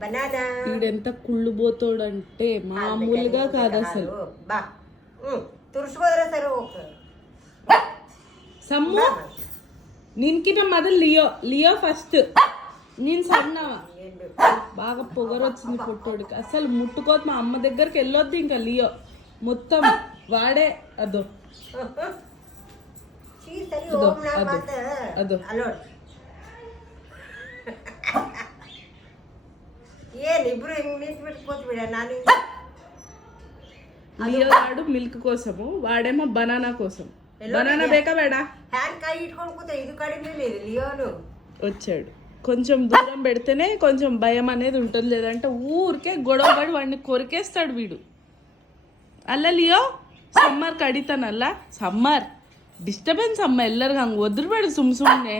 Banana వీడెంత కుళ్ళు పోతాడంటే మామూలుగా కాదు అసలు. బా తురుచుకోదరా సరే సమ్ము నిన్కిన మొదలు లియో ఫస్ట్. నేను సన్నావా బాగా పొగరు వచ్చింది పొట్టోడికి. అసలు ముట్టుకోదు, మా అమ్మ దగ్గరికి వెళ్ళొద్దు ఇంకా. లియో మొత్తం వాడే. అదో అదో లియో వాడు మిల్క్ కోసము, వాడేమో బనానా కోసం. బనానా బేకా బేడా వచ్చాడు. కొంచెం దూరం పెడితేనే కొంచెం భయం అనేది ఉంటుంది, లేదంటే ఊరికే గొడవ పడి వాడిని కొరికేస్తాడు వీడు. ಅಲ್ಲ ಲಿಯೋ ಸಮ್ಮರ್ ಕಡಿತಾನಲ್ಲ, ಸಮ್ಮರ್ ಡಿಸ್ಟರ್ಬೆನ್ಸ್ ಅಮ್ಮ ಎಲ್ಲರಿಗೂ ಹಂಗೆ ಒದ್ರಬೇಡ ಸುಮ್ಮನೆ.